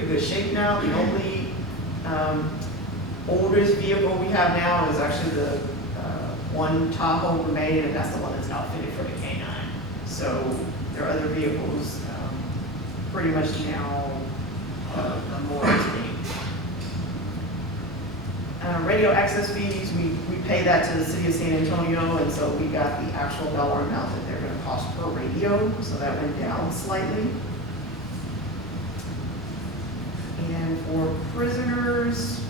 pretty good shape now. The only oldest vehicle we have now is actually the one Tahoe remain, and that's the one that's outfitted for the K9. So there are other vehicles pretty much now more up to date. Radio access fees, we pay that to the city of San Antonio, and so we got the actual dollar amount that they're gonna cost per radio, so that went down slightly. And for prisoners,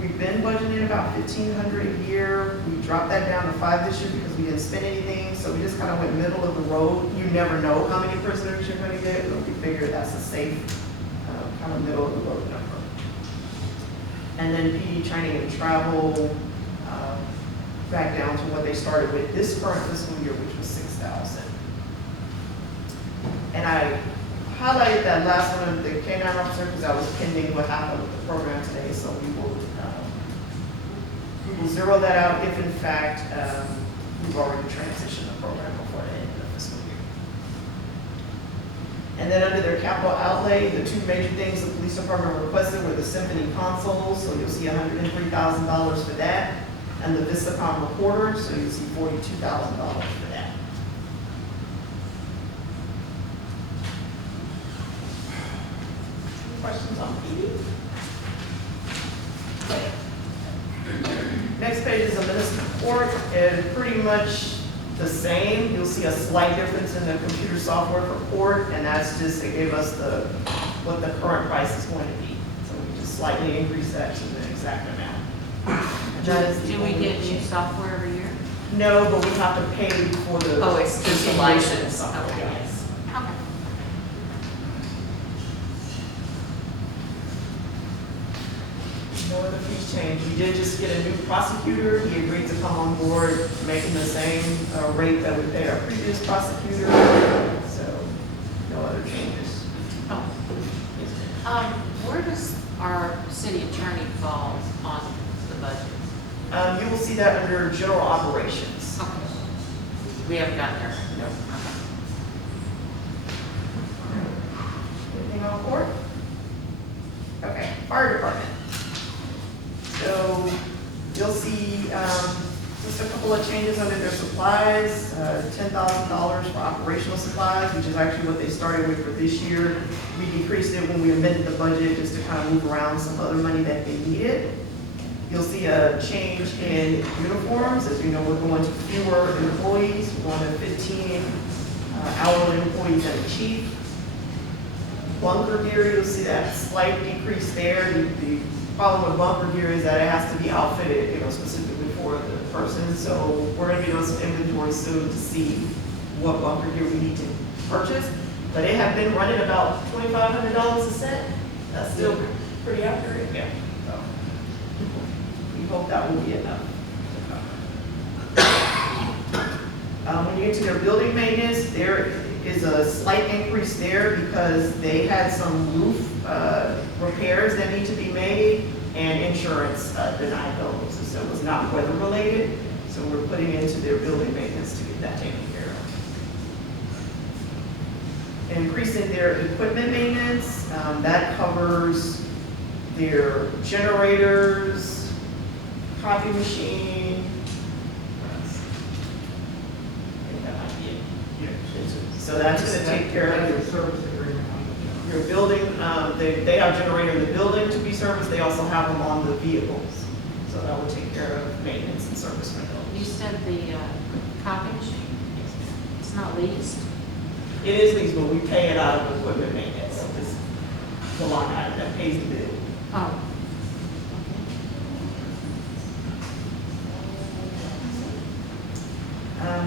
we've been budgeting about $1,500 a year. We dropped that down to 5 this year because we didn't spend anything, so we just kind of went middle of the road. You never know how many prisoners you're gonna get, but we figured that's a safe, kind of middle of the road number. And then PD training and travel, back down to what they started with this current fiscal year, which was $6,000. And I highlighted that last one of the K9 officer because I was pending what happened with the program today, so we will zero that out if in fact we've already transitioned the program before the end of the fiscal year. And then under their capital outlay, the two major things the police department requested were the Symphony consoles, so you'll see $103,000 for that, and the Vistacom recorder, so you'll see $42,000 for that. Questions on PD? Next page is a municipal court, and pretty much the same. You'll see a slight difference in the computer software for court, and that's just, it gave us what the current price is going to be. So we just slightly increase that to the exact amount. And that is the Do we only get new change. software every year? No, but we have to pay for the. Oh, it's just a continuation of license. software, Okay. yes. Okay. No other fees change. We did just get a new prosecutor. He agreed to come on board, making the same rate that we paid our previous prosecutor. So, no other changes. Oh. Where does our city attorney fall on the budget? You will see that under general operations. Okay. We haven't gotten there. No. Okay. Anything on court? Okay, fire department. So you'll see just a couple of changes under their supplies, $10,000 for operational supplies, which is actually what they started with for this year. We decreased it when we amended the budget just to kind of move around some other money that they needed. You'll see a change in uniforms. As you know, we're going to fewer employees. We're going to 15 hourly employees and a chief. Bunker gear, you'll see that slight decrease there. The problem with bunker gear is that it has to be outfitted, specifically for the person. So we're going to be doing some inventory soon to see what bunker gear we need to purchase. But it had been running about $2,500 a set. That's still pretty accurate. Yeah. So we hope that will be enough. When you get to their building maintenance, there is a slight increase there because they had some roof repairs that need to be made, and insurance denied those. So it was not weather related. So we're putting into their building maintenance to get that taken care of. Increasing their equipment maintenance, that covers their generators, copy machine. So that's going to take care of your service agreement on your building. They have generator in the building to be serviced. They also have them on the vehicles. So that will take care of maintenance and service for those. You said the copy machine? It's not leased? It is leased, but we pay it out of equipment maintenance. So this is the line item that pays the bill. Oh.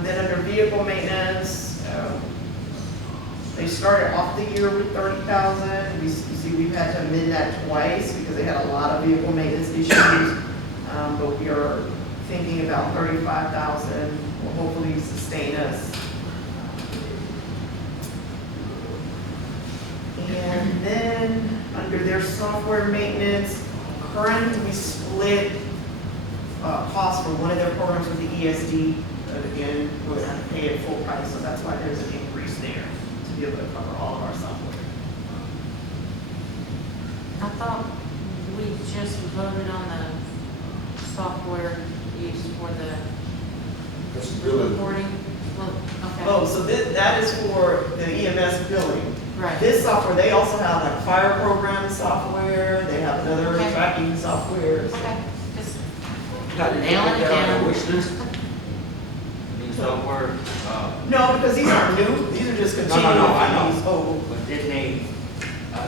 Then under vehicle maintenance, they started off the year with $30,000. You see, we've had to amend that twice because they had a lot of vehicle maintenance issues. But we are thinking about $35,000 will hopefully sustain us. And then under their software maintenance, currently we split costs for one of their programs with the ESD. But again, we're going to pay it full price, so that's why there's an increase there to be able to cover all of our software. I thought we just voted on the software use for the That's billing. reporting. Well, okay. Oh, so that is for the EMS billing. Right. This software, they also have like fire program software, they have another Okay. tracking software. Okay, just Got to nail it get on down. the wish list. These software, No, because these aren't new, these are just No, continuing no, no, I know. fees. Oh, but didn't they,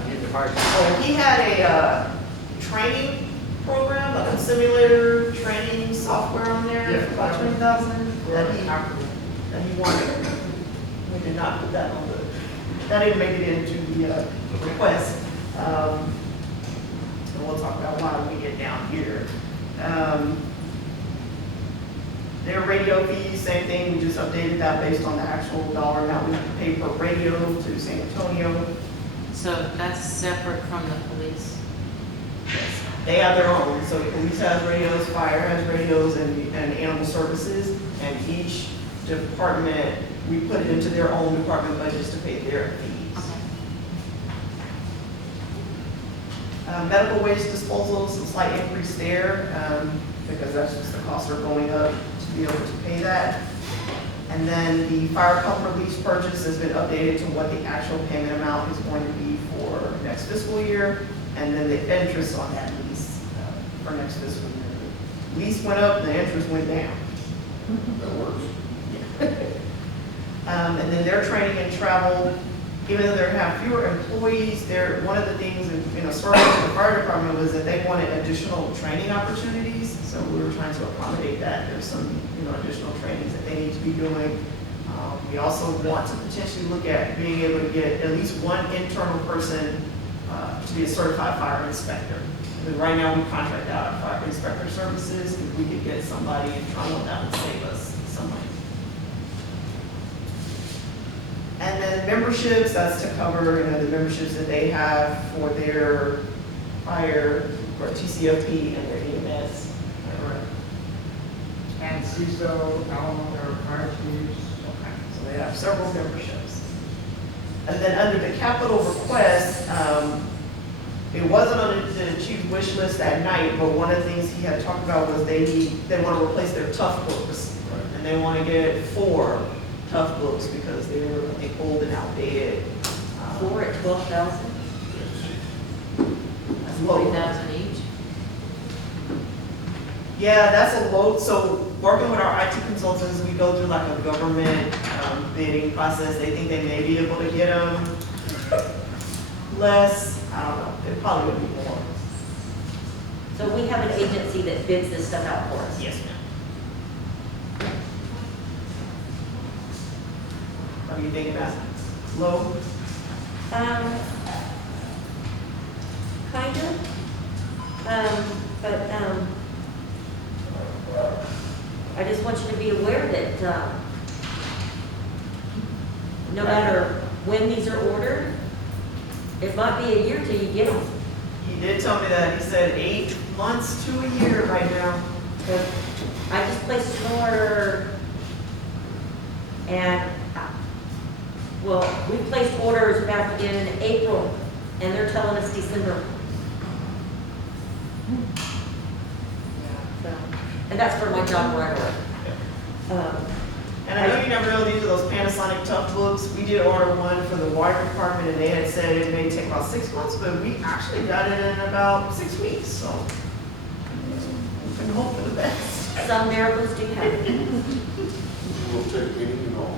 did the fire? oh, he had a, training program, like a simulator training software on there, Yeah. for about 20,000, that he wanted. We did not put that on that didn't make it into the, request. And we'll talk about why when we get down here. Their radio fees, same thing, we just updated that based on the actual dollar amount we have to pay per radio to San Antonio. So that's separate from the police. They have their own, so the police has radios, fire has radios, and animal services, and each department, we put it into their own department budgets to pay their fees. Okay. Medical waste disposal, some slight increase there, because that's just the costs are going up to be able to pay that. And then the fire pump release purchase has been updated to what the actual payment amount is going to be for next fiscal year, and then the interest on that lease for next fiscal year. Lease went up, the interest went down. That works. And then their training and travel, even though they have fewer employees, one of the things in a survey to the fire department was that they wanted additional training opportunities. So we were trying to accommodate that. There's some, additional trainings that they need to be doing. We also want to potentially look at being able to get at least one internal person to be a certified fire inspector. And right now, we contract out our fire inspector services. If we could get somebody internal, that would save us some money. And then memberships, that's to cover, the memberships that they have for their fire, for TCFP and their EMS. And CISO, Alamo, or fire chiefs. So they have several memberships. And then under the capital request, it wasn't on the chief's wish list that night, but one of the things he had talked about was they want to replace their tough books. And they want to get 4 tough books because they're, I think, old and outdated. 4 at 12,000? That's low. 40,000 each? Yeah, that's a load. So working with our IT consultants, we go through like a government bidding process. They think they may be able to get them less. I don't know. It probably would be more. So we have an agency that bids this stuff out for us? Yes, ma'am. Are you thinking that's low? Kind of. But I just want you to be aware that no matter when these are ordered, it might be a year till you get them. He did tell me that. He said 8 months to a year right now. But I just placed an order, and, well, we placed orders back in April, and they're telling us December. So, and that's for my job right away. And I know you never know, these are those Panasonic Tough books. We did order one for the water department, and they had said it may take about 6 months, but we actually got it in about 6 weeks, so we can hope for the best. Some miracles do happen. We'll take any and all.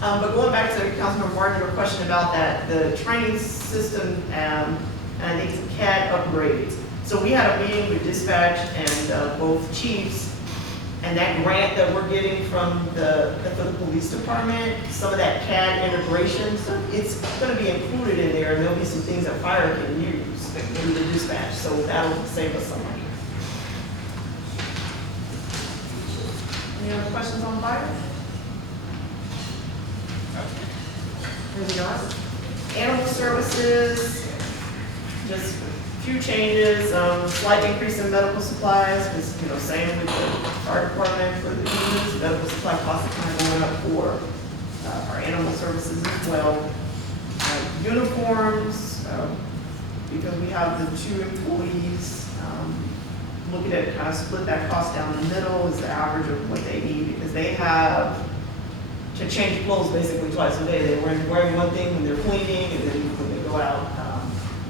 But going back to Councilmember Martin, your question about that, the training system, and I think it's CAD upgrades. So we had a meeting with dispatch and both chiefs, and that grant that we're getting from for the police department, some of that CAD integration, so it's gonna be included in there, and there'll be some things that fire can use through the dispatch, so that'll save us some money. Any other questions on fire? Moving on. Animal services, just a few changes, slight increase in medical supplies, because, same with the fire department for the humans, medical supply costs are kind of going up for our animal services as well. Uniforms, because we have the 2 employees, looking at kind of split that cost down the middle is the average of what they need, because they have to change clothes basically twice a day. They're wearing one thing when they're cleaning, and then when they go out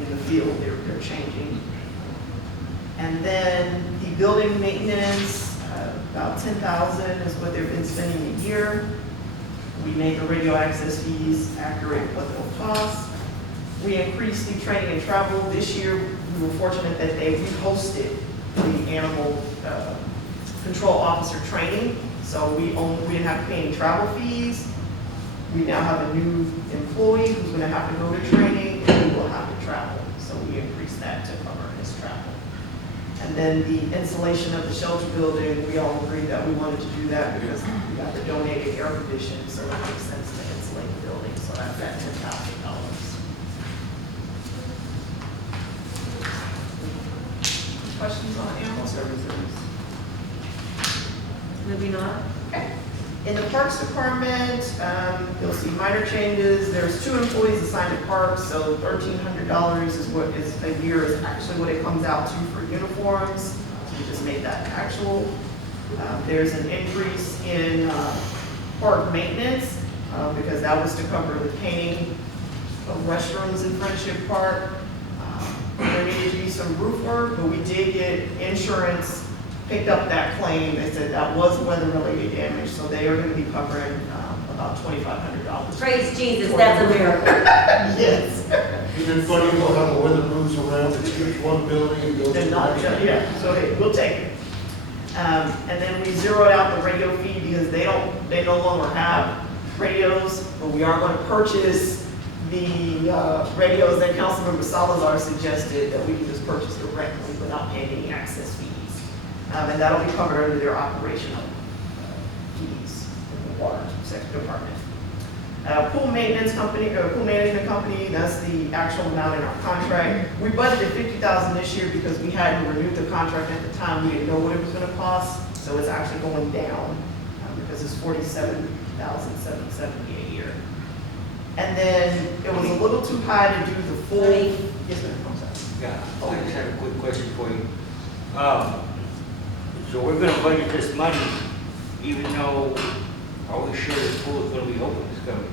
in the field, they're changing. And then the building maintenance, about $10,000 is what they've been spending a year. We made the radio access fees accurate what they'll cost. We increased the training and travel. This year, we were fortunate that we hosted the animal control officer training. So we didn't have to pay any travel fees. We now have a new employee who's gonna have to go to training, and he will have to travel. So we increased that to cover his travel. And then the installation of the shelter building, we all agreed that we wanted to do that because we got the donated air conditioning, so it makes sense to insulate the building. So that's at $10,000. Questions on animal services? Moving on. Okay. In the Parks Department, you'll see minor changes. There's 2 employees assigned to Parks, so $1,300 is what is a year is actually what it comes out to for uniforms. We just made that actual. There's an increase in park maintenance because that was to cover the painting of restrooms in Friendship Park. There needed to be some roof work, but we did get insurance picked up that claim. They said that was weather-related damage, so they are going to be covering about $2,500. Praise Jesus, that's a miracle. Yes. Isn't it funny, you know how the weather moves around, it hits one building and goes to They're the not, next? yeah, so we'll take it. And then we zeroed out the radio fee because they no longer have radios, but we are going to purchase the radios that Councilmember Salazar suggested that we can just purchase directly without paying any access fees. And that'll be covered under their operational fees in the water sector department. Pool maintenance company, pool management company, that's the actual amount in our contract. We budgeted $50,000 this year because we hadn't renewed the contract at the time. We didn't know what it was going to cost, so it's actually going down because it's $47,770 a year. And then it was a little too high to do the full. Yes, ma'am. I'm sorry. Yeah, I just have a quick question for you. So we're gonna budget this money, even though, are we sure the pool is gonna be open this coming year?